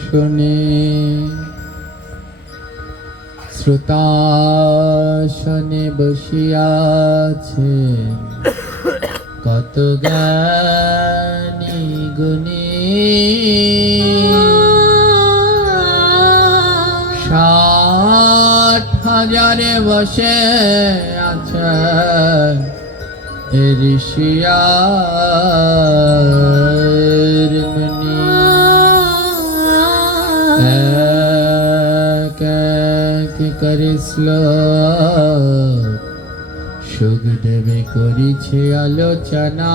শুনে শ্রোতাসনে বসিয়াছে কত জ্ঞানী গুণী, 60,000 বসে আছে ঋষিয়ার মুনি। এক এক করে শ্লোক সুখদেবে করিছে আলোচনা।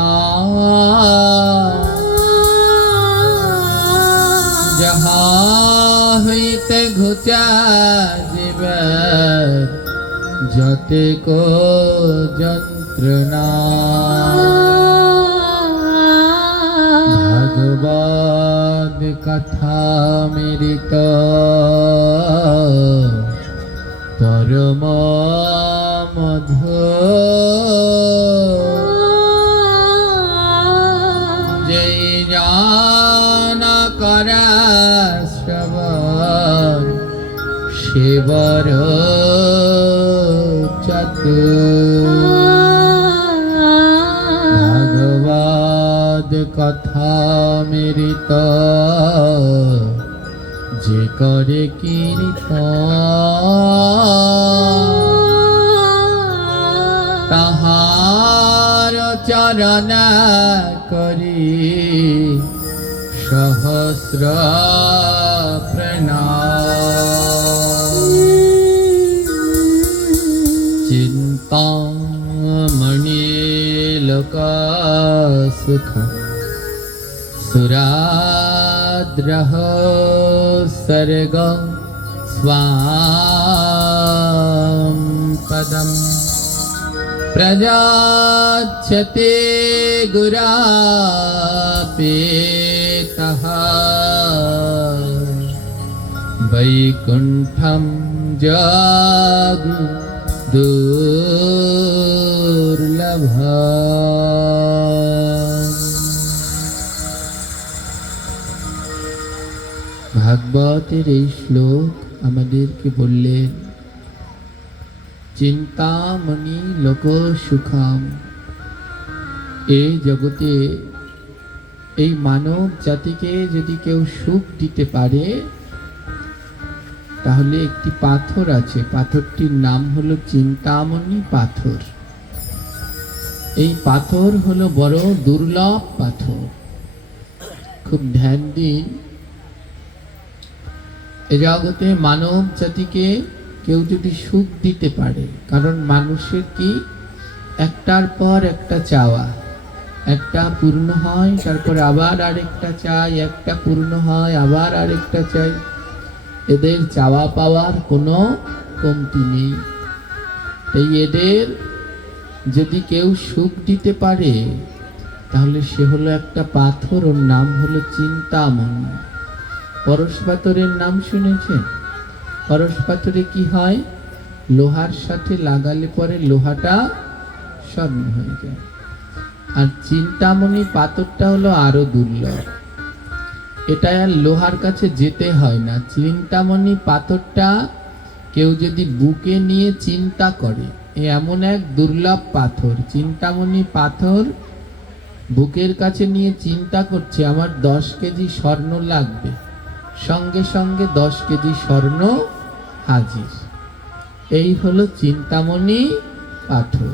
যাহা হইতে ঘুচা যাবে যতে কো যন্ত্রণা। ভগবদ কথা মৃত পরম মধু। যেই জানা করা শ্রবণ শিবর চতুর। ভগবদ কথা মৃত যে করে কীর্তন, তাহার চরণ করি সহস্র প্রণাম। চিন্তামণি লোক সুখ সুরাদ্রহ সর্গ স্বাম পদম। প্রজাচ্যতে গুরাপেতঃ বৈকুণ্ঠম জগু দুর্লভম। ভাগবতের এই শ্লোক আমাদেরকে বললেন, চিন্তামণি লোক সুখম। এই জগতে এই মানব জাতিকে যদি কেউ সুখ দিতে পারে তাহলে একটি পাথর আছে, পাথরটির নাম হলো চিন্তামণি পাথর। এই পাথর হলো বড় দুর্লভ পাথর। খুব ধ্যান দিন, এ জগতে মানব জাতিকে কেউ যদি সুখ দিতে পারে, কারণ মানুষের কি একটার পর একটা চাওয়া, একটা পূর্ণ হয় তারপর আবার আরেকটা চাই, একটা পূর্ণ হয় আবার আরেকটা চাই। এদের চাওয়া পাওয়ার কোনো কমতি নেই। তাই এদের যদি কেউ সুখ দিতে পারে তাহলে সে হলো একটা পাথর, ওর নাম হলো চিন্তামণি। পরশ পাথরের নাম শুনেছেন? পরশ পাথরে কি হয়? লোহার সাথে লাগালে পরে লোহাটা স্বর্ণ হয়ে যায়। আর চিন্তামণি পাথরটা হলো আরো দুর্লভ, এটা আর লোহার কাছে যেতে হয় না। চিন্তামণি পাথরটা কেউ যদি বুকে নিয়ে চিন্তা করে, এমন এক দুর্লভ পাথর। চিন্তামণি পাথর বুকের কাছে নিয়ে চিন্তা করছে আমার 10 কেজি স্বর্ণ লাগবে, সঙ্গে সঙ্গে 10 কেজি স্বর্ণ হাজির। এই হলো চিন্তামণি পাথর।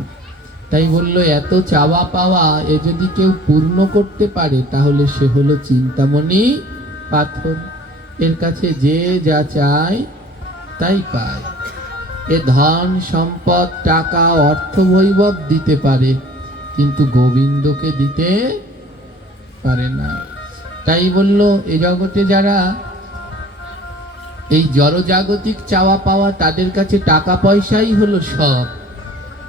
তাই বলল এত চাওয়া পাওয়া এ যদি কেউ পূর্ণ করতে পারে তাহলে সে হলো চিন্তামণি পাথর। এর কাছে যে যা চায় তাই পায়। এ ধন সম্পদ টাকা অর্থ বৈভব দিতে পারে, কিন্তু গোবিন্দকে দিতে পারে না। তাই বলল এ জগতে যারা এই জড়জাগতিক চাওয়া পাওয়া তাদের কাছে টাকা পয়সাই হলো সব।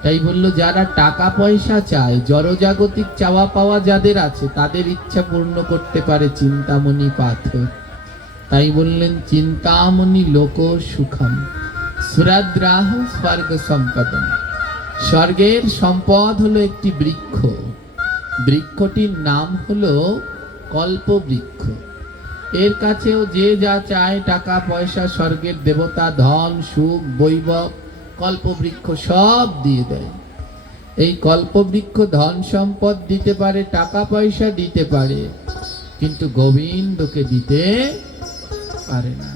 তাই বলল যারা টাকা পয়সা চায়, জড়জাগতিক চাওয়া পাওয়া যাদের আছে তাদের ইচ্ছা পূর্ণ করতে পারে চিন্তামণি পাথর। তাই বললেন চিন্তামণি লোক সুখম সুরাদ্রাহ স্বর্গ সম্পদম। স্বর্গের সম্পদ হলো একটি বৃক্ষ, বৃক্ষটির নাম হলো কল্পবৃক্ষ। এর কাছেও যে যা চায়, টাকা পয়সা, স্বর্গের দেবতা, ধন, সুখ, বৈভব, কল্পবৃক্ষ সব দিয়ে দেয়। এই কল্পবৃক্ষ ধন সম্পদ দিতে পারে, টাকা পয়সা দিতে পারে, কিন্তু গোবিন্দকে দিতে পারে না।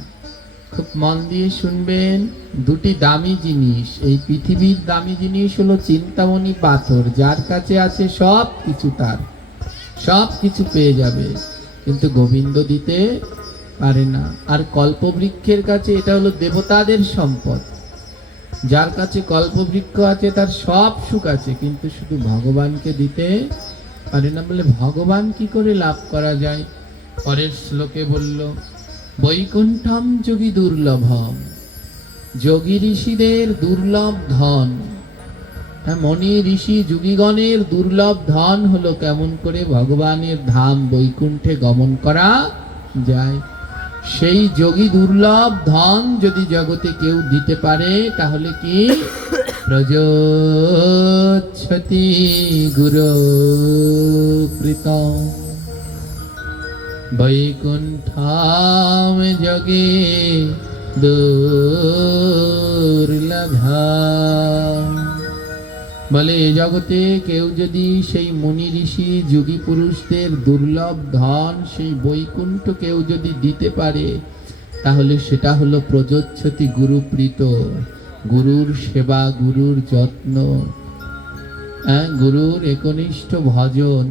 খুব মন দিয়ে শুনবেন, দুটি দামি জিনিস, এই পৃথিবীর দামি জিনিস হলো চিন্তামণি পাথর। যার কাছে আছে সব কিছু, তার সব কিছু পেয়ে যাবে, কিন্তু গোবিন্দ দিতে পারে না। আর কল্পবৃক্ষের কাছে এটা হলো দেবতাদের সম্পদ। যার কাছে কল্পবৃক্ষ আছে তার সব সুখ আছে, কিন্তু শুধু ভগবানকে দিতে পারে না। বলে ভগবান কি করে লাভ করা যায়? পরের শ্লোকে বলল, বৈকুণ্ঠম যোগী দুর্লভম, যোগী ঋষিদের দুর্লভ ধন। হ্যাঁ, মনি ঋষি যোগীগণের দুর্লভ ধন হলো কেমন করে ভগবানের ধাম বৈকুণ্ঠে গমন করা যায়। সেই যোগী দুর্লভ ধন যদি জগতে কেউ দিতে পারে, তাহলে কি প্রযোচ্ছতি গুরু প্রীতম বৈকুণ্ঠম যোগে দুর্লভা। বলে এ জগতে কেউ যদি সেই মুনি ঋষি যোগী পুরুষদের দুর্লভ ধন, সেই বৈকুণ্ঠ কেউ যদি দিতে পারে, তাহলে সেটা হলো প্রযোচ্ছতি গুরুপ্রীত, গুরুর সেবা, গুরুর যত্ন, গুরুর একনিষ্ঠ ভজন,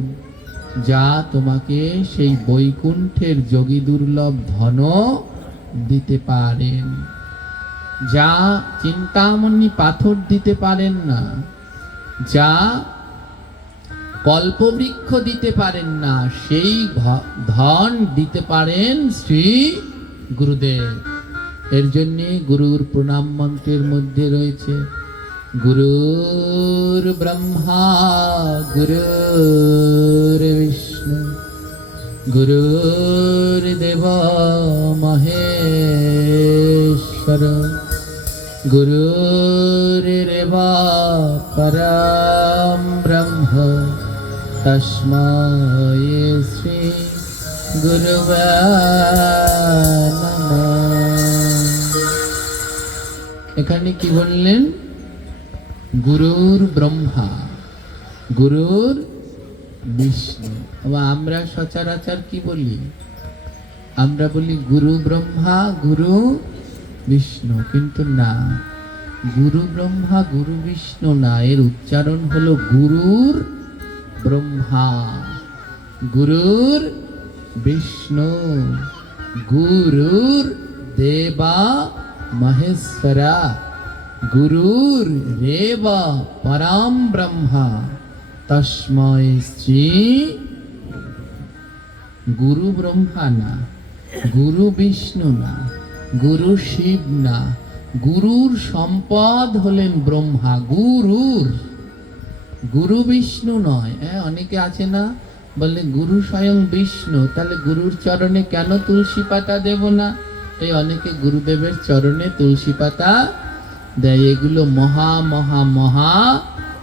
যা তোমাকে সেই বৈকুণ্ঠের যোগী দুর্লভ ধন দিতে পারেন। যা চিন্তামণি পাথর দিতে পারেন না, যা কল্পবৃক্ষ দিতে পারেন না, সেই ধন দিতে পারেন শ্রী গুরুদেব। এর জন্য গুরুর প্রণাম মন্ত্রের মধ্যে রয়েছে গুরুর ব্রহ্মা গুরুর বিষ্ণু গুরুর্দেব মহেশ্বর গুরুরেবা পরম ব্রহ্ম তস্मै শ্রী গুরুবে নমঃ। এখানে কি বললেন? গুরুর ব্রহ্মা, গুরুর বিষ্ণু। আমরা সচরাচর কি বলি? আমরা বলি গুরু ব্রহ্মা গুরু বিষ্ণু, কিন্তু না, গুরু ব্রহ্মা গুরু বিষ্ণু না, এর উচ্চারণ হলো গুরুর ব্রহ্মা গুরুর বিষ্ণু গুরুর দেবা মহেশ্বরা গুরুর রেবা পরম ব্রহ্মা তস্मै শ্রী। গুরু ব্রহ্মা না, গুরু বিষ্ণু না, গুরু শিব না, গুরুর সম্পদ হলেন ব্রহ্মা, গুরুর, গুরু বিষ্ণু নয়। অনেকে আছে না, বললে গুরু স্বয়ং বিষ্ণু, তাহলে গুরুর চরণে কেন তুলসী পাতা দেব না? এই অনেকে গুরুদেবের চরণে তুলসী পাতা দেয়। এগুলো মহা মহা মহা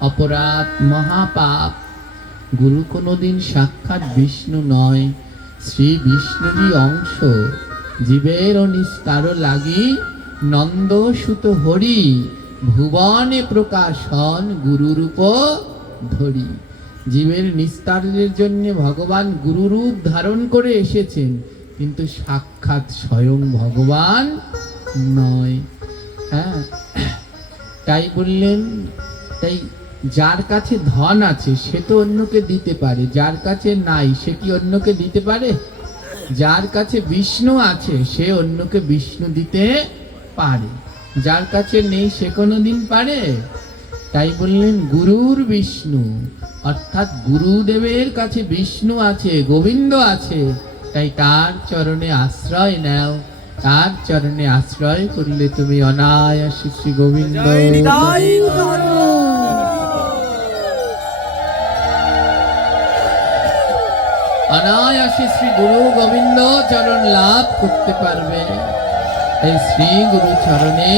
অপরাধ, মহাপাপ। গুরু কোনোদিন সাক্ষাৎ বিষ্ণু নয়, শ্রী বিষ্ণুরই অংশ। জীবের নিস্তার লাগি নন্দ সুত হরি, ভুবনে প্রকাশন গুরুরূপ ধরি। জীবের নিস্তারের জন্য ভগবান গুরুরূপ ধারণ করে এসেছেন, কিন্তু সাক্ষাৎ স্বয়ং ভগবান নয়। হ্যাঁ, তাই বললেন, তাই যার কাছে ধন আছে সে তো অন্যকে দিতে পারে, যার কাছে নাই সে কি অন্যকে দিতে পারে? যার কাছে বিষ্ণু আছে সে অন্যকে বিষ্ণু দিতে পারে, যার কাছে নেই সে কোনোদিন পারে? তাই বললেন গুরুর বিষ্ণু, অর্থাৎ গুরুদেবের কাছে বিষ্ণু আছে, গোবিন্দ আছে, তাই তার চরণে আশ্রয় নাও। তার চরণে আশ্রয় করলে তুমি অনায়াসে শ্রী গোবিন্দ, অনায়াসে শ্রী গুরু গোবিন্দ চরণ লাভ করতে পারবে। এই শ্রী গুরু চরণে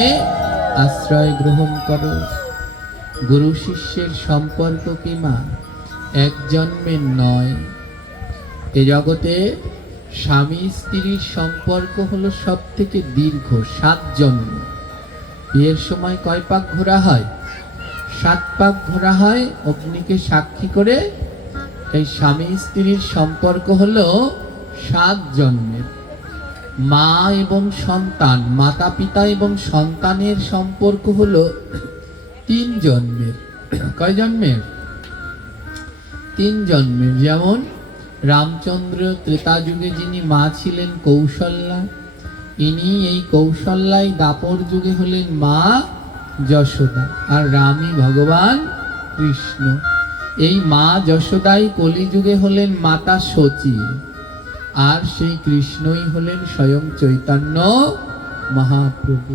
আশ্রয় গ্রহণ করো। গুরু শিষ্যের সম্পর্ক কি মা? এক জন্মের নয়। এ জগতে স্বামী স্ত্রীর সম্পর্ক হলো সব থেকে দীর্ঘ, 7 জন্ম। বিয়ের সময় কয় পাক ঘোরা হয়? 7 পাক ঘোরা হয় অগ্নিকে সাক্ষী করে। এই স্বামী স্ত্রীর সম্পর্ক হলো 7 জন্মের। মা এবং সন্তান, মাতা পিতা এবং সন্তানের সম্পর্ক হলো 3 জন্মের। কয় জন্মের? 3 জন্মের। যেমন রামচন্দ্র ত্রেতা যুগে যিনি মা ছিলেন কৌশল্যা, ইনি এই কৌশল্যায় দাপর যুগে হলেন মা যশোদা, আর রামই ভগবান কৃষ্ণ। এই মা যশোদাই কলিযুগে হলেন মাতা সচী, আর সেই কৃষ্ণই হলেন স্বয়ং চৈতন্য মহাপ্রভু।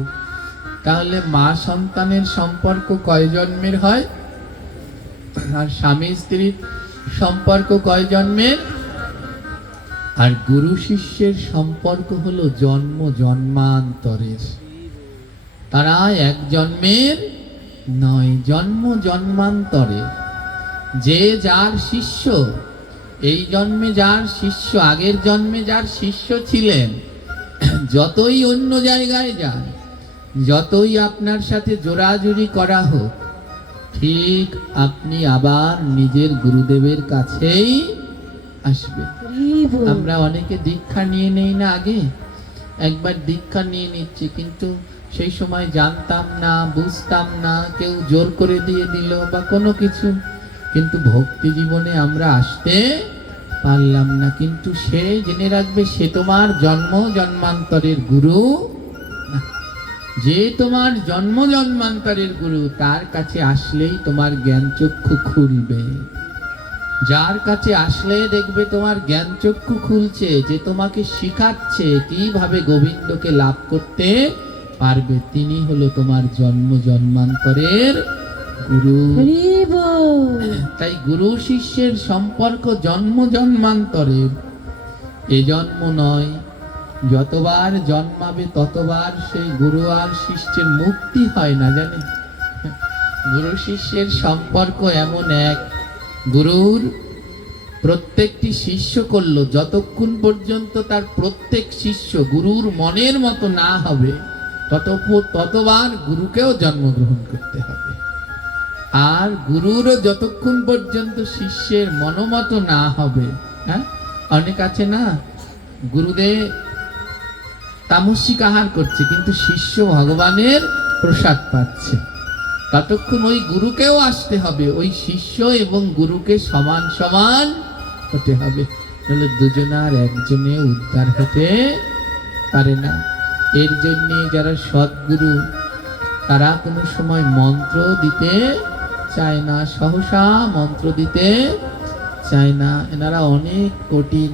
তাহলে মা সন্তানের সম্পর্ক কয় জন্মের হয়? আর স্বামী স্ত্রীর সম্পর্ক কয় জন্মের? আর গুরু শিষ্যের সম্পর্ক হলো জন্ম জন্মান্তরের। তারা এক জন্মের নয়, জন্ম জন্মান্তরে। যে যার শিষ্য, এই জন্মে যার শিষ্য, আগের জন্মে যার শিষ্য ছিলেন, যতই অন্য জায়গায় যান, যতই আপনার সাথে জোরাজুরি করা হোক, ঠিক আপনি আবার নিজের গুরুদেবের কাছেই আসবেন। আমরা অনেকে দীক্ষা নিয়ে নেই না, আগে একবার দীক্ষা নিয়ে নিচ্ছি, কিন্তু সেই সময় জানতাম না, বুঝতাম না, কেউ জোর করে দিয়ে দিল বা কোনো কিছু, কিন্তু ভক্তি জীবনে আমরা আসতে পারলাম না। কিন্তু সে জেনে রাখবে, সে তোমার জন্ম জন্মান্তরের গুরু না। যে তোমার জন্ম জন্মান্তরের গুরু, তার কাছে আসলেই তোমার জ্ঞান চক্ষু খুলবে। যার কাছে আসলে দেখবে তোমার জ্ঞান চক্ষু খুলছে, যে তোমাকে শিখাচ্ছে কিভাবে গোবিন্দকে লাভ করতে পারবে, তিনি হলো তোমার জন্ম জন্মান্তরের গুরু। তাই গুরু শিষ্যের সম্পর্ক জন্ম জন্মান্তরের, এ জন্ম নয়। যতবার জন্মাবে ততবার সেই গুরু আর শিষ্যের মুক্তি হয় না, জানেন? গুরু শিষ্যের সম্পর্ক এমন এক, গুরুর প্রত্যেকটি শিষ্য করলো, যতক্ষণ পর্যন্ত তার প্রত্যেক শিষ্য গুরুর মনের মতো না হবে, ততবার গুরুকেও জন্মগ্রহণ করতে হবে। আর গুরুরও যতক্ষণ পর্যন্ত শিষ্যের মনোমত না হবে, হ্যাঁ, অনেক আছে না, গুরুদেব তামসিক আহার করছে কিন্তু শিষ্য ভগবানের প্রসাদ পাচ্ছে, ততক্ষণ ওই গুরুকেও আসতে হবে, ওই শিষ্য এবং গুরুকে সমান সমান হতে হবে, তাহলে দুজনার একজনে উদ্ধার হতে পারে না। এর জন্যে যারা সদ্গুরু, তারা কোনো সময় মন্ত্র দিতে চায় না, সহসা মন্ত্র দিতে চায় না। এনারা অনেক কঠিন,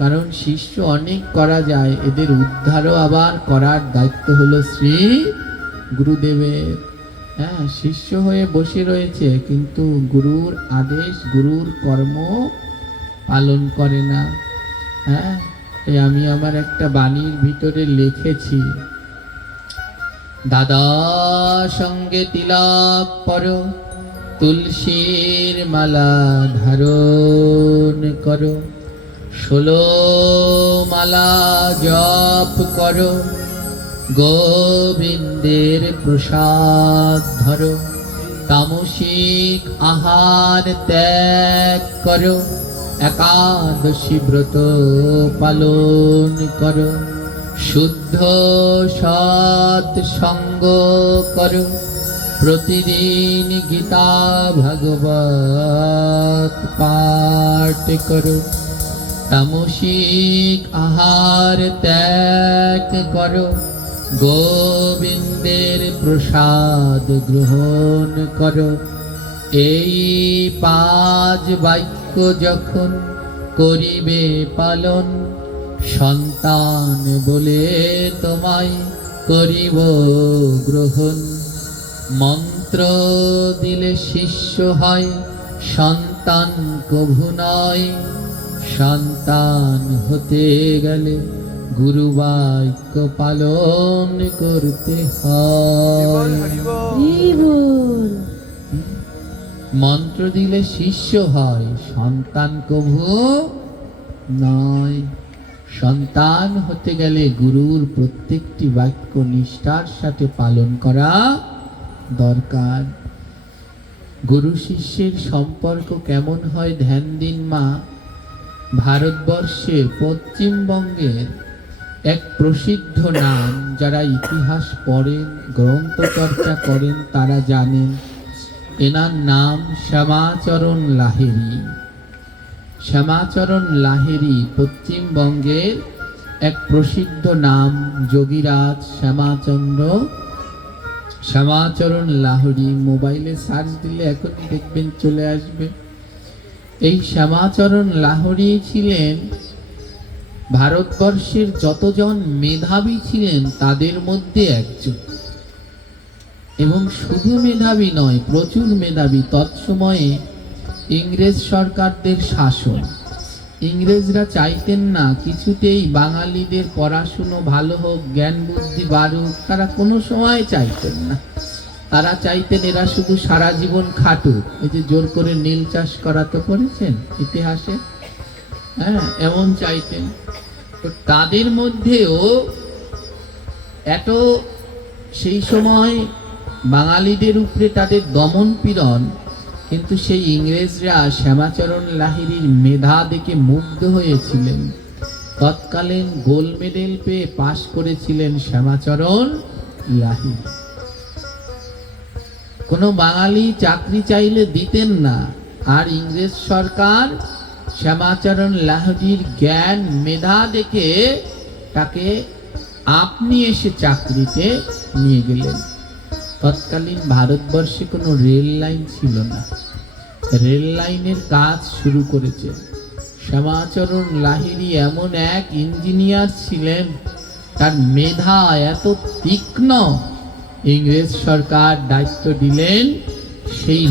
কারণ শিষ্য অনেক করা যায়, এদের উদ্ধারও আবার করার দায়িত্ব হলো শ্রী গুরুদেবের। হ্যাঁ, শিষ্য হয়ে বসে রয়েছে কিন্তু গুরুর আদেশ, গুরুর কর্ম পালন করে না। হ্যাঁ, আমি আমার একটা বাণীর ভিতরে লিখেছি, দাদা সঙ্গে তিলক পর, তুলসীর মালা ধারণ করো, 16 মালা জপ করো, গোবিন্দের প্রসাদ ধরো, তামসিক আহার ত্যাগ করো, একাদশী ব্রত পালন করো, শুদ্ধ সৎ সঙ্গ করো, প্রতিদিন গীতা ভাগবত পাঠ করো, তামসিক আহার ত্যাগ করো, গোবিন্দের প্রসাদ গ্রহণ করো। এই 5 বাক্য যখন করিবে পালন, সন্তান বলে তোমায় করিব গ্রহণ। মন্ত্র দিলে শিষ্য হয়, সন্তান কভু নয়, সন্তান হতে গেলে গুরু বাক্য পালন করতে হয়। মন্ত্র দিলে শিষ্য হয়, সন্তান কভু নয়। সন্তান হতে গেলে গুরুর প্রত্যেকটি বাক্য নিষ্ঠার সাথে পালন করা দরকার। গুরু শিষ্যের সম্পর্ক কেমন হয় ধ্যান দিন মা। ভারতবর্ষে পশ্চিমবঙ্গের এক প্রসিদ্ধ নাম, যারা ইতিহাস পড়েন, গ্রন্থ চর্চা করেন, তারা জানেন এনার নাম শ্যামাচরণ লাহিড়ী। শ্যামাচরণ লাহিড়ী পশ্চিমবঙ্গের এক প্রসিদ্ধ নাম, যোগীরাজ শ্যামাচরণ লাহিড়ী। মোবাইলে সার্চ দিলে এখন দেখবেন চলে আসবে। এই শ্যামাচরণ লাহিড়ী ছিলেন ভারতবর্ষের যতজন মেধাবী ছিলেন তাদের মধ্যে একজন, এবং শুধু মেধাবী নয়, প্রচুর মেধাবী। তৎসময়ে ইংরেজ সরকারদের শাসন, ইংরেজরা চাইতেন না কিছুতেই বাঙালিদের পড়াশুনো ভালো হোক, জ্ঞান বুদ্ধি বাড়ুক, তারা কোনো সময় চাইতেন না। তারা চাইতেন এরা শুধু সারা জীবন খাটুক। এই যে জোর করে নীল চাষ করাতে করেছেন ইতিহাসে, হ্যাঁ, এমন চাইতেন। তো তাদের মধ্যেও এত সেই সময় বাঙালিদের উপরে তাদের দমন পীড়ন, কিন্তু সেই ইংরেজরা শ্যামাচরণ লাহিড়ীর মেধা দেখে মুগ্ধ হয়েছিলেন। তৎকালীন গোল্ড মেডেল পেয়ে পাশ করেছিলেন শ্যামাচরণ লাহিড়ী। কোনো বাঙালি চাকরি চাইলে দিতেন না, আর ইংরেজ সরকার শ্যামাচরণ লাহিড়ীর জ্ঞান মেধা দেখে তাকে আপনি এসে চাকরিতে নিয়ে গেলেন। তৎকালীন ভারতবর্ষে কোনো রেল লাইন ছিল না, রেল লাইনের কাজ শুরু করেছে শ্যামাচরণ লাহিড়ী। এমন এক ইঞ্জিনিয়ার ছিলেন, তার মেধা এত তীক্ষ্ণ, ইংরেজ সরকার দায়িত্ব দিলেন সেই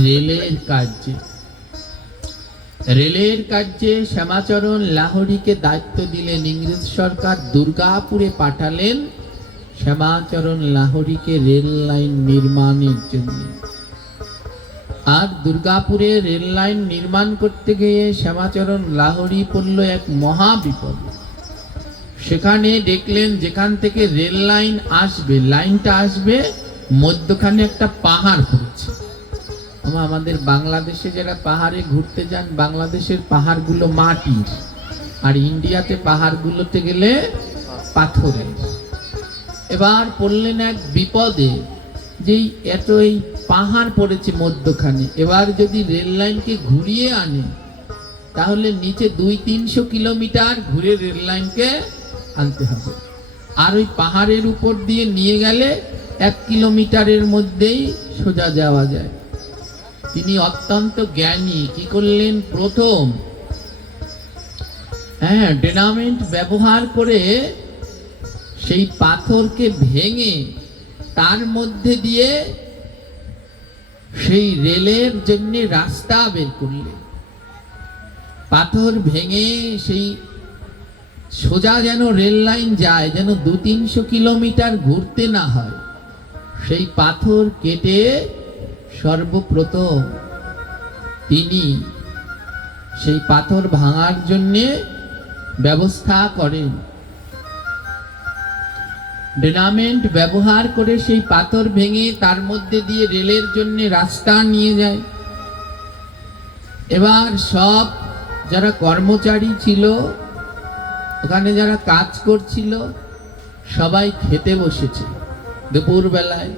রেলের কার্যে শ্যামাচরণ লাহিড়ীকে দায়িত্ব দিলেন। ইংরেজ সরকার দুর্গাপুরে পাঠালেন শ্যামাচরণ লাহিড়ীকে রেল লাইন নির্মাণের জন্য। আর দুর্গাপুরে রেল লাইন নির্মাণ করতে গিয়ে শ্যামাচরণ লাহিড়ী পড়ল এক মহা বিপদ। সেখানে দেখলেন যেখান থেকে রেল লাইন আসবে, লাইনটা আসবে, মধ্যখানে একটা পাহাড় পড়েছে। আমাদের বাংলাদেশে যারা পাহাড়ে ঘুরতে যান, বাংলাদেশের পাহাড়গুলো মাটির, আর ইন্ডিয়াতে পাহাড়গুলোতে গেলে পাথরের। এবার পড়লেন এক বিপদে, যে এত এই পাহাড় পড়েছে মধ্যখানে, এবার যদি রেল লাইনকে ঘুরিয়ে আনে তাহলে নিচে 200-300 কিলোমিটার ঘুরে রেল লাইনকে আনতে হবে। আর ওই পাহাড়ের উপর দিয়ে নিয়ে গেলে 1 কিলোমিটারের মধ্যেই সোজা যাওয়া যায়। তিনি অত্যন্ত জ্ঞানী, কি করলেন, প্রথম ডিনামাইট ব্যবহার করে সেই পাথরকে ভেঙে তার মধ্যে দিয়ে সেই রেলের জন্য রাস্তা বের করলেন। পাথর ভেঙে সেই সোজা যেন রেল লাইন যায়, যেন 200-300 কিলোমিটার ঘুরতে না হয়, সেই পাথর কেটে সর্বপ্রথম তিনি সেই পাথর ভাঙার জন্য ব্যবস্থা করেন। ডিনামাইট ব্যবহার করে সেই পাথর ভেঙে তার মধ্যে দিয়ে রেলের জন্য রাস্তা নিয়ে যায়। এবার সব যারা কর্মচারী ছিল, ওখানে যারা কাজ করছিল, সবাই খেতে বসেছে দুপুর বেলায়।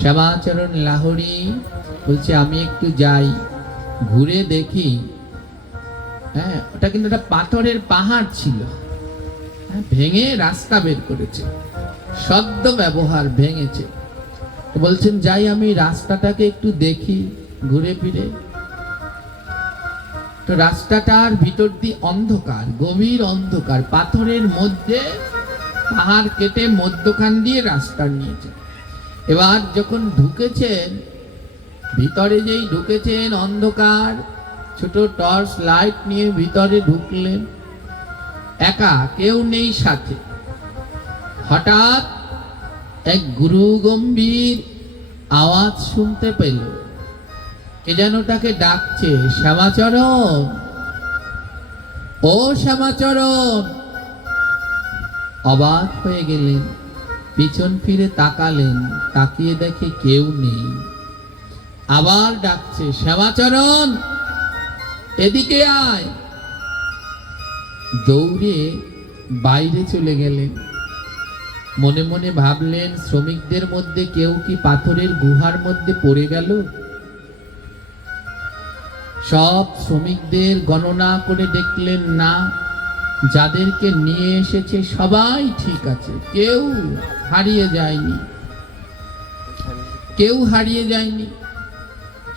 শ্যামাচরণ লাহিড়ী বলছে আমি একটু যাই, ঘুরে দেখি। ওটা কিন্তু একটা পাথরের পাহাড় ছিল, ভেঙে রাস্তা বের করেছে, সদ্য ব্যবহার ভেঙেছে। বলছেন যাই আমি রাস্তাটাকে একটু দেখি ঘুরে ফিরে। তো রাস্তাটার ভিতর দিয়ে অন্ধকার, গভীর অন্ধকার, পাথরের মধ্যে পাহাড় কেটে মধ্যখান দিয়ে রাস্তা নিয়েছে। এবার যখন ঢুকেছেন ভিতরে, যেই ঢুকেছেন অন্ধকার, ছোট টর্চ লাইট নিয়ে ভিতরে ঢুকলেন, একা, কেউ নেই সাথে। হঠাৎ এক গুরু গম্ভীর আওয়াজ শুনতে পেল, কে যেন তাকে ডাকছে, শ্যামাচরণ, ও শ্যামাচরণ। অবাক হয়ে গেলেন, পিছন ফিরে তাকালেন, তাকিয়ে দেখে কেউ নেই। আবার ডাকছে, শ্যামাচরণ, এদিকে আয়। দৌড়ে বাইরে চলে গেলেন। মনে মনে ভাবলেন, শ্রমিকদের মধ্যে কেউ কি পাথরের গুহার মধ্যে পড়ে গেল? সব শ্রমিকদের গণনা করে দেখলেন, না, যাদেরকে নিয়ে এসেছে সবাই ঠিক আছে, কেউ হারিয়ে যায়নি, কেউ হারিয়ে যায়নি।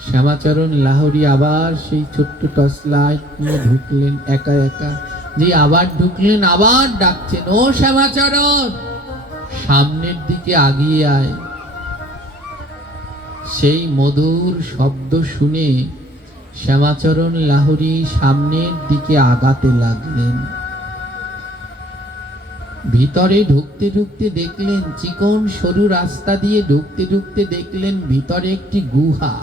শ্যামাচরণ লাহোরী আবার সেই ছোট্ট টর্চ লাইট নিয়ে ঢুকলেন একা একা। যে আবার ঢুকলেন, আবার ডাকছেন, ও শ্যামাচরণ, সামনের দিকে আগিয়ে আয়। সেই মধুর শব্দ শুনে শ্যামাচরণ লাহোরী সামনের দিকে আগাতে লাগলেন। ভিতরে ঢুকতে ঢুকতে দেখলেন, চিকন সরু রাস্তা দিয়ে ঢুকতে ঢুকতে দেখলেন ভিতরে একটি গুহা।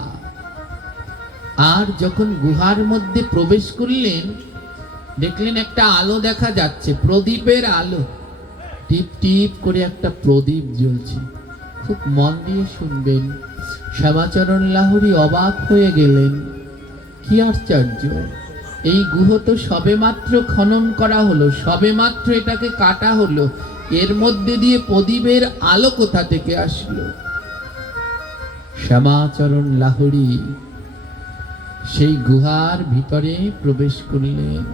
আর যখন গুহার মধ্যে প্রবেশ করলেন, দেখলেন একটা আলো দেখা যাচ্ছে, প্রদীপের আলো। টিপ টিপ করে একটা প্রদীপ জ্বলছে। খুব মন দিয়ে শুনবেন। শ্যামাচরণ লাহোরী অবাক হয়ে গেলেন, কি আশ্চর্য, এই গুহ তো সবেমাত্র খনন করা হলো, সবেমাত্র এটাকে কাটা হলো, এর মধ্যে দিয়ে প্রদীপের আলো কোথা থেকে আসলো? শ্যামাচরণ লাহোরী সেই গুহার ভিতরে প্রবেশ করলেন।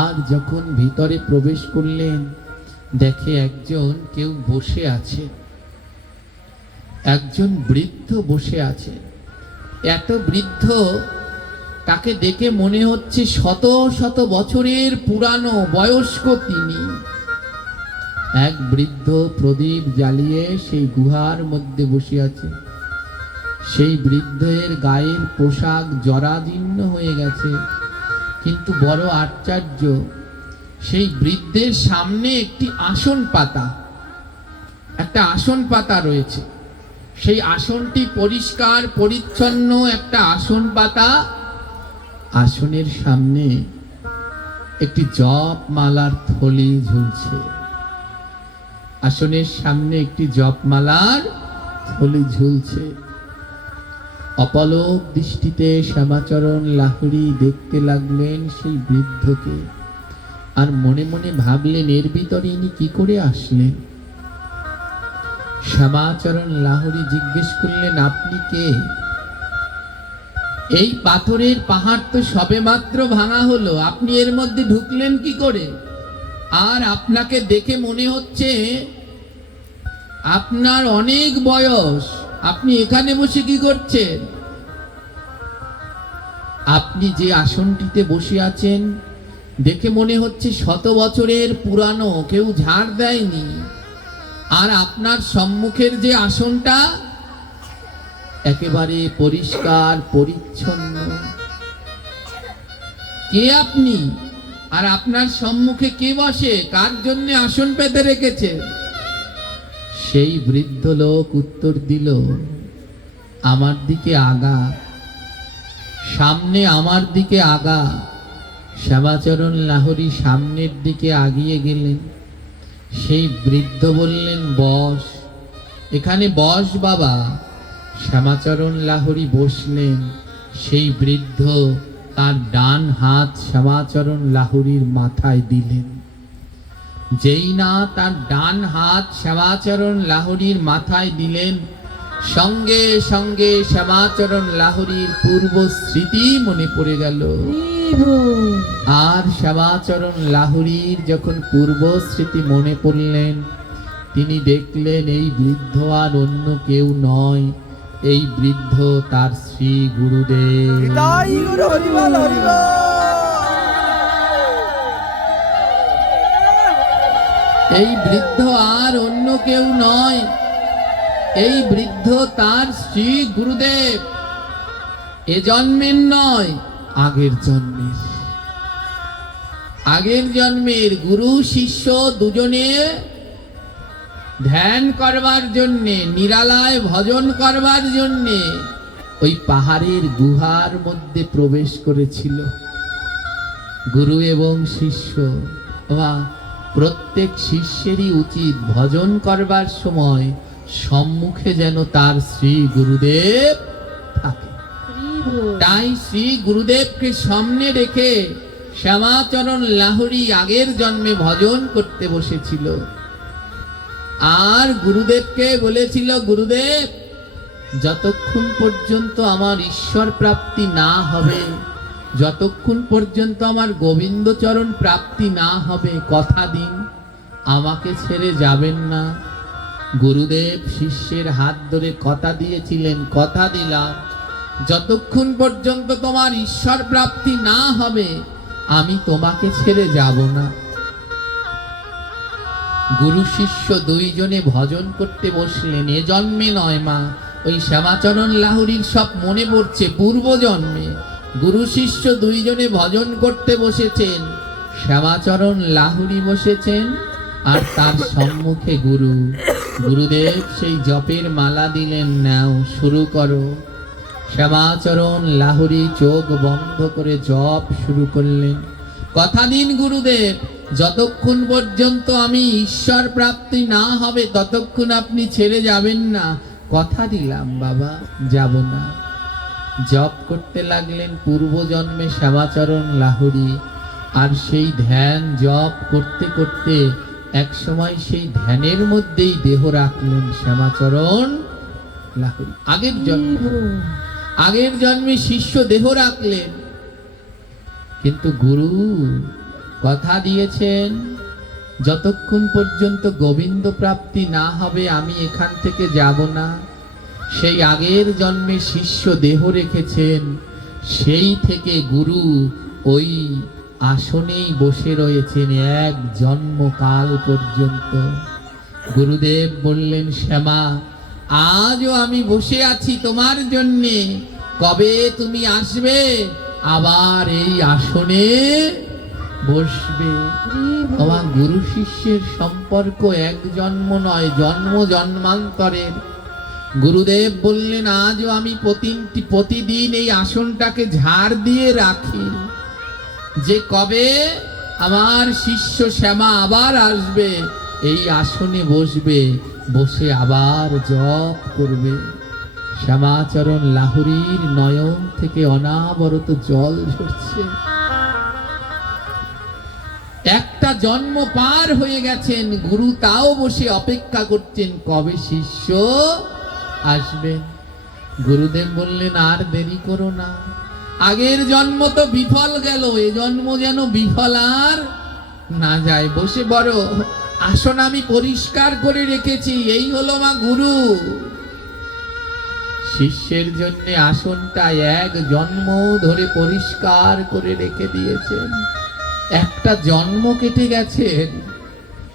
আর যখন ভিতরে প্রবেশ করলেন, দেখে একজন কেউ বসে আছে, একজন বৃদ্ধ বসে আছে। এত বৃদ্ধ, তাকে দেখে মনে হচ্ছে শত শত বছরের পুরানো, বয়স্ক তিনি। এক বৃদ্ধ প্রদীপ জ্বালিয়ে সেই গুহার মধ্যে বসে আছে। সেই বৃদ্ধের গায়ের পোশাক জরাজীর্ণ হয়ে গেছে, কিন্তু বড় আশ্চর্য, সেই বৃদ্ধের সামনে একটি আসন পাতা, একটা আসন পাতা রয়েছে। সেই আসনটি পরিষ্কার পরিচ্ছন্ন একটা আসন পাতা। আসনের সামনে একটি জপমালার থলি ঝুলছে। আসনের সামনে একটি জপমালার থলি ঝুলছে। অপলক দৃষ্টিতে শ্যামাচরণ লাহোরী দেখতে লাগলেন সেই বৃদ্ধকে। আর মনে মনে ভাবলেন, এর ভিতরে ইনি কি করে আসলেন? শ্যামাচরণ লাহোরী জিজ্ঞেস করলেন, আপনি কে? এই পাথরের পাহাড় তো সবেমাত্র ভাঙা হলো, আপনি এর মধ্যে ঢুকলেন কি করে? আর আপনাকে দেখে মনে হচ্ছে আপনার অনেক বয়স, আপনি এখানে বসে কি করছেন? আপনি যে আসনটিতে বসে আছেন দেখে মনে হচ্ছে শত বছরের পুরানো, কেউ ঝাড় দেয়নি। আর আপনার সম্মুখের যে আসনটা একেবারে পরিষ্কার পরিচ্ছন্ন। কে আপনি? আর আপনার সম্মুখে কে বসে? কার জন্য আসন পেতে রেখেছে? সেই বৃদ্ধ লোক উত্তর দিল, আমার দিকে আগা, সামনে আমার দিকে আগা। শ্যামাচরণ লাহোরী সামনের দিকে আগিয়ে গেলেন। সেই বৃদ্ধ বললেন, বস, এখানে বস বাবা। শ্যামাচরণ লাহোরী বসলেন। সেই বৃদ্ধ তার ডান হাত শ্যামাচরণ লাহোরীর মাথায় দিলেন। যেই না তার ডান হাত শ্যামাচরণ লাহোরীর মাথায় দিলেন, সঙ্গে সঙ্গে শ্যামাচরণ লাহোরীর পূর্ব স্মৃতি মনে পড়ে গেল। আর শ্যামাচরণ লাহোরীর যখন পূর্ব স্মৃতি মনে পড়লেন, তিনি দেখলেন এই বৃদ্ধ আর অন্য কেউ নয়, এই বৃদ্ধ তার শ্রী গুরুদেব। এই বৃদ্ধ আর অন্য কেউ নয়, এই বৃদ্ধ তার শ্রী গুরুদেব। এ জন্মের নয়, আগের জন্মের। আগের জন্মের গুরু শিষ্য দুজনে ধ্যান করবার জন্যে, নিরালায় ভজন করবার জন্যে ওই পাহাড়ের গুহার মধ্যে প্রবেশ করেছিল। গুরু এবং শিষ্য, প্রত্যেক শিষ্যেরই উচিত ভজন করবার সময় সম্মুখে যেন তার শ্রী গুরুদেব থাকে। তাই শ্রী গুরুদেবকে সামনে রেখে শ্যামাচরণ লাহিড়ী আগের জন্মে ভজন করতে বসেছিল। আর গুরুদেবকে বলেছিল, গুরুদেব, যতক্ষণ পর্যন্ত আমার ঈশ্বর প্রাপ্তি না হবে, যতক্ষণ পর্যন্ত আমার গোবিন্দচরণ প্রাপ্তি না হবে, কথা দিন আমাকে ছেড়ে যাবেন না। গুরুদেব শিষ্যের হাত ধরে কথা দিয়েছিলেন, কথা দিলাম, যতক্ষণ পর্যন্ত তোমার ঈশ্বর প্রাপ্তি না হবে আমি তোমাকে ছেড়ে যাব না। গুরু শিষ্য দুইজনে ভজন করতে বসলেন। এ জন্মে নয় মা, ওই শ্যামাচরণ লাহিড়ীর সব মনে পড়ছে পূর্ব জন্মে। গুরু শিষ্য দুইজনে ভজন করতে বসেছেন। শ্যামাচরণ লাহিড়ী বসেছেন আর তার সম্মুখে গুরু। গুরুদেব সেই জপের মালা দিলেন, নাও শুরু করো। শ্যামাচরণ লাহিড়ী চোখ বন্ধ করে জপ শুরু করলেন। কথা দিন গুরুদেব, যতক্ষণ পর্যন্ত আমি ঈশ্বর প্রাপ্তি না হবে ততক্ষণ আপনি ছেড়ে যাবেন না। কথা দিলাম বাবা, যাব না। জপ করতে লাগলেন পূর্ব জন্মে শ্যামাচরণ লাহিড়ী। আর সেই ধ্যান জপ করতে করতে এক সময় সেই ধ্যানের মধ্যেই দেহ রাখলেন শ্যামাচরণ লাহিড়ী। আগের জন্মে শিষ্য দেহ রাখলেন, কিন্তু গুরু কথা দিয়েছেন যতক্ষণ পর্যন্ত গোবিন্দ প্রাপ্তি না হবে আমি এখান থেকে যাব না। সেই আগের জন্মে শিষ্য দেহ রেখেছেন, সেই থেকে গুরু ওই আসনেই বসে রয়েছেন এক জন্মকাল পর্যন্ত। গুরুদেব বললেন, শ্যামা, আজও আমি বসে আছি তোমার জন্যে, কবে তুমি আসবে আবার এই আসনে বসবে। আমার গুরু শিষ্যের সম্পর্ক এক জন্ম নয়, জন্ম জন্মান্তরের। গুরুদেব বললেন, আজও আমি প্রতিদিন এই আসনটাকে ঝাড় দিয়ে রাখি, যে কবে আমার শিষ্য শ্যামা আবার আসবে, এই আসনে বসবে, বসে আবার জপ করবে। শ্যামাচরণ লাহিড়ীর নয়ন থেকে অনাবরত জল ঝরছে। একটা জন্ম পার হয়ে গেছেন, গুরু তাও বসে অপেক্ষা করছেন কবে শিষ্য আসবেন। গুরুদেব বললেন, আর দেরি করো না, আগের জন্ম তো বিফল গেল, এ জন্ম যেন বিফল আর না যায়। বসে বড় আসন আমি পরিষ্কার করে রেখেছি, এই হলো মা গুরু। শিষ্যের জন্য আসনটা এক জন্ম ধরে পরিষ্কার করে রেখে দিয়েছেন। একটা জন্ম কেটে গেছেন।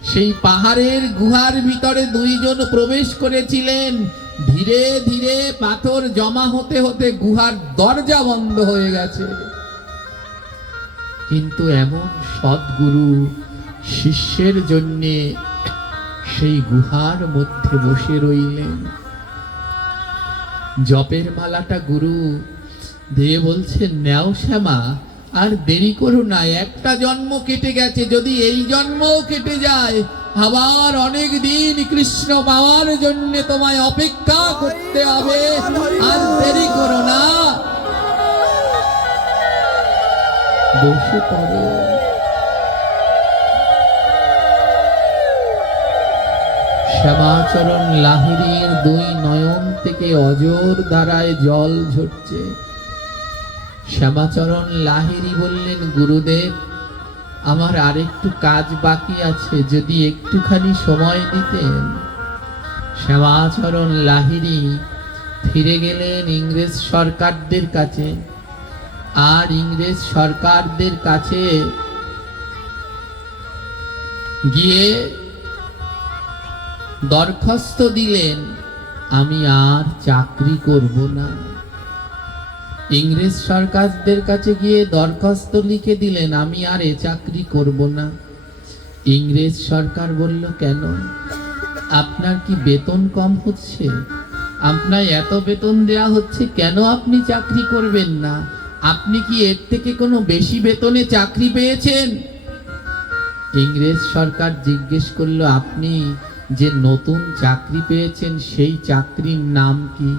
সেই পাহাড়ের গুহার ভিতরে দুইজন প্রবেশ করেছিলেন, ধীরে ধীরে পাথর জমা হতে হতে গুহার দরজা বন্ধ হয়ে গেছে। কিন্তু এমন সদ্গুরু শিষ্যের জন্যে সেই গুহার মধ্যে বসে রইলেন। জপের মালাটা গুরু দিয়ে বলছেন, নেও শ্যামা, আর দেরি করো না, একটা জন্ম কেটে গেছে, যদি এই জন্মও কেটে যায় আবার অনেক দিন কৃষ্ণ পাওয়ার জন্য তোমায় অপেক্ষা করতে হবে, আর দেরি করো না, বসে পড়ো। শ্যামাচরণ লাহিড়ীর দুই নয়ন থেকে অজর ধারায় জল ঝরছে। শ্যামাচরণ লাহিড়ী বললেন, গুরুদেব, আমার আরেকটু কাজ বাকি আছে, যদি একটুখানি সময় দিতেন। শ্যামাচরণ লাহিড়ী ফিরে গেলেন ইংরেজ সরকারদের কাছে। আর ইংরেজ সরকারদের কাছে গিয়ে দরখাস্ত দিলেন, আমি আর চাকরি করব না। ইংরেজ সরকারদের কাছে গিয়ে দরখাস্ত লিখে দিলেন, আমি আর এ চাকরি করব না। ইংরেজ সরকার বলল, কেন? আপনার কি বেতন কম হচ্ছে? আপনার এত বেতন দেয়া হচ্ছে, কেন আপনি চাকরি করবেন না? আপনি কি এর থেকে কোনো বেশি বেতনে চাকরি পেয়েছেন? ইংরেজ সরকার জিজ্ঞেস করলো, আপনি যে নতুন চাকরি পেয়েছেন সেই চাকরির নাম কি?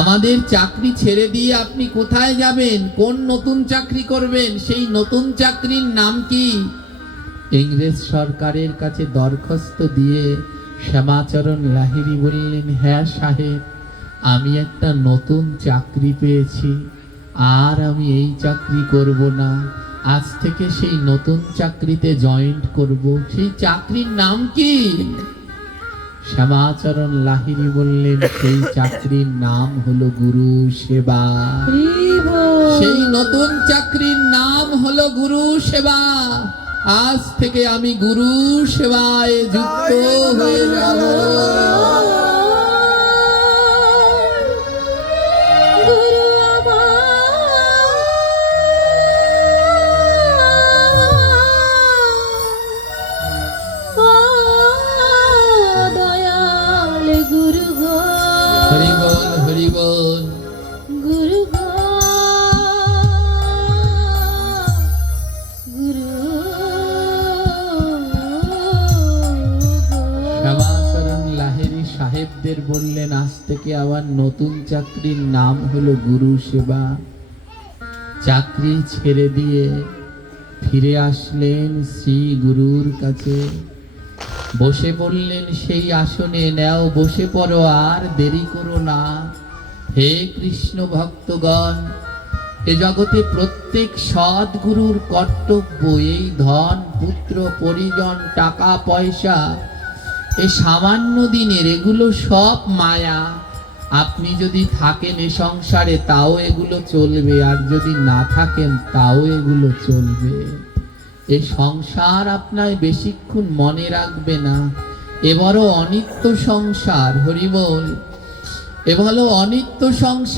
আমাদের চাকরি ছেড়ে দিয়ে আপনি কোথায় যাবেন? কোন নতুন চাকরি করবেন? সেই নতুন চাকরির নাম কি? ইংরেজ সরকারের কাছে দরখাস্ত দিয়ে শ্যামাচরণ লাহিড়ী বললেন, হ্যাঁ সাহেব, আমি একটা নতুন চাকরি পেয়েছি, আর আমি এই চাকরি করব না, আজ থেকে সেই নতুন চাকরিতে জয়েন্ট করব। সেই চাকরির নাম কি? শ্যামাচরণ লাহিড়ী বললেন, সেই চাকরির নাম হলো গুরু সেবা। সেই নতুন চাকরির নাম হলো গুরু সেবা। আজ থেকে আমি গুরু সেবায় যুক্ত হয়ে যাব। হরি বল, হরি বল। গুরু গো, গুরু শ্যামাচরণ লাহিড়ী সাহেবদের বললেন, আজ থেকে আবার নতুন চাকরির নাম হলো গুরু সেবা। চাকরি ছেড়ে দিয়ে ফিরে আসলেন শ্রী গুরুর কাছে, বসে পড়লেন সেই আসনে। নাও বসে পড়ো, আর দেরি করো না। হে কৃষ্ণ ভক্তগণ, এ জগতে প্রত্যেক সদ্গুরুর কর্তব্য এই ধন, পুত্র, পরিজন, টাকা পয়সা, এ সামান্য দিনের, এগুলো সব মায়া। আপনি যদি থাকেন এ সংসারে তাও এগুলো চলবে, আর যদি না থাকেন তাও এগুলো চলবে। এ সংসার আপনার বেশিক্ষণ মনে রাখবে না। এ বড় অনিত্য সংসার। হরি বল। এ বলো অনিত্য সংসার।